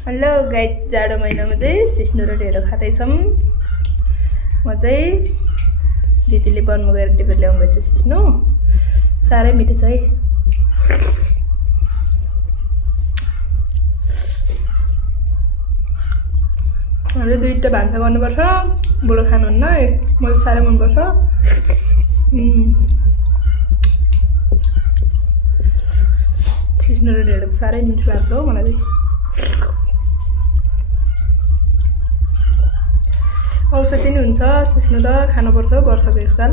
Hello guys, जाडो महिनामा चाहिँ सिस्नो र ढेँडो खाँदैछौँ। म चाहिँ दिदीले वनमा गएर टिपेर ल्याउनु भएछ सिस्नो। साह्रै मिठो छ है। हामीले दुईवटा भान्सा गर्नुपर्छ। बुढो खानुहुन्न है, मलाई साह्रै मनपर्छ। सिस्नो र ढेँडो साह्रै मिठो लाग्छ हो मलाई चाहिँ। औषधि नि हुन्छ सिस्नो त, खानुपर्छ वर्षको एक साल।